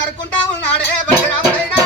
నరుకుంటా ఉన్నాడే బలరాముడైనా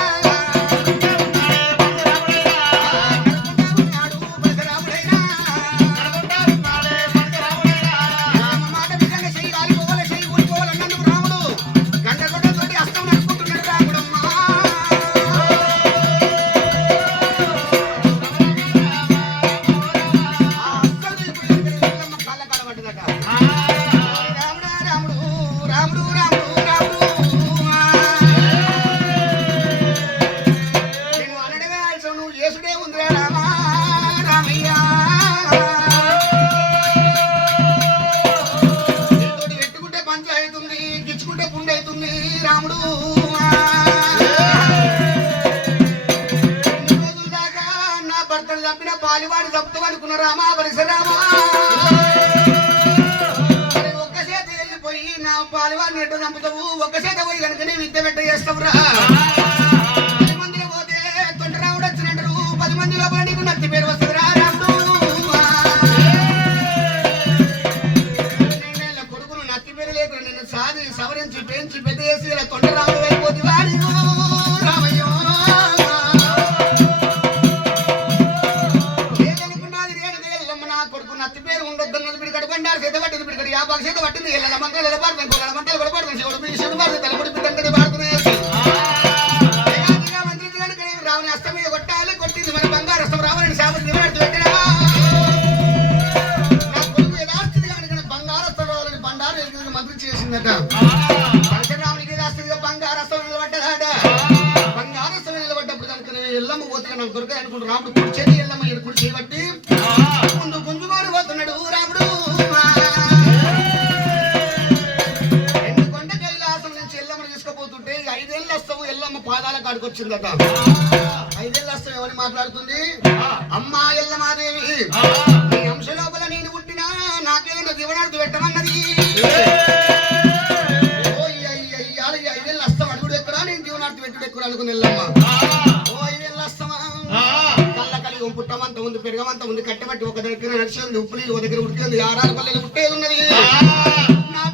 రాముడు ఇన్ని రోజుల దాకా నా భర్తను చంపిన పాలివాడు చంపుతావు అనుకున్న రామా పరిసరామా ఒక్క చేత వెళ్ళిపోయి నా పాలివాడిని ఎట్టు చంపుతావు ఒక్క చేత పోయి కనుక నేను విద్య పెట్ట చేస్తావురా 10 మందిలో పోతే తొండ రాముడు వచ్చినట్టు 10 మందిలో పోయి నీకు నత్తి పేరు వస్తుందిరా రాముడు కొడుకును నత్తి పేరు లేకుండా నిన్ను సాది సవరించి పెంచి పెద్ద చేసి ఇలా తొండ రాముడు అయిపోతే వాడి రామయ్యో లేదనుకున్నది రేణుదేళ్ళమ్మ నా కొడుకు నత్తి పేరు ఉండొద్దన్నది పిడికడు బండారు చేత పట్టింది పిడికడు యాభై చేత పట్టింది ఎల్ల మంత్రాలు ఎలపాడుతాను కొల మంత్రాలు కొలపాడుతాను శివుడు విషయం పాడుతాను తలపడి పిట్టంటే పాడుతున్నాయి మంత్రించడానికి రావుని అస్తం మీద కొట్టాలి కొట్టింది మన బంగారు అస్తం రావాలని శాపం నిలబెడుతూ పెట్టినా నా కొడుకు యథాస్థితిగా అనుకున్న బంగారు అస్తం రావాలని బండారు ఎదుగు మంత్రి చేసిందట పరశురామునికి యథాస్థితిగా బంగారు అస్తం నిలబడ్డదాట బంగారు అస్తం నిలబడ్డప్పుడు కనుక ఎల్లమ్మ పోతే నాకు దొరకదు అనుకుంటూ రాముడు కూర్చేది ఎల్లమ్మ ఎడుకుడు చేయబట్టి ముందు గుంజుకొని పోతున్నాడు రాముడు తీసుకుపోతుంటే 5 ఏళ్ళు వస్తావు ఎల్లమ్మ పాదాల కాడికి వచ్చిందట 5 ఏళ్ళు వస్తావు ఎవరిని మాట్లాడుతుంది అమ్మా ఎల్లమాదేవి నీ అంశ లోపల నేను పుట్టినా నాకేదైనా జీవనార్థి పెట్టమన్నది 5 ఏళ్ళు వస్తావు అడుగుడు ఎక్కడా నేను జీవనార్థి పెట్టుడు ఎక్కడ అనుకుని ఎల్లమ్మ 5 ఏళ్ళు వస్తావా కళ్ళ కలిగి పుట్టమంత ఉంది పెరగమంత ఉంది కట్టబట్టి ఒక దగ్గర నడిచేది ఉప్పు నీళ్ళు ఒక దగ్గర ఉడికేది 6 పల్లెలు పుట్టేది ఉన్నది నా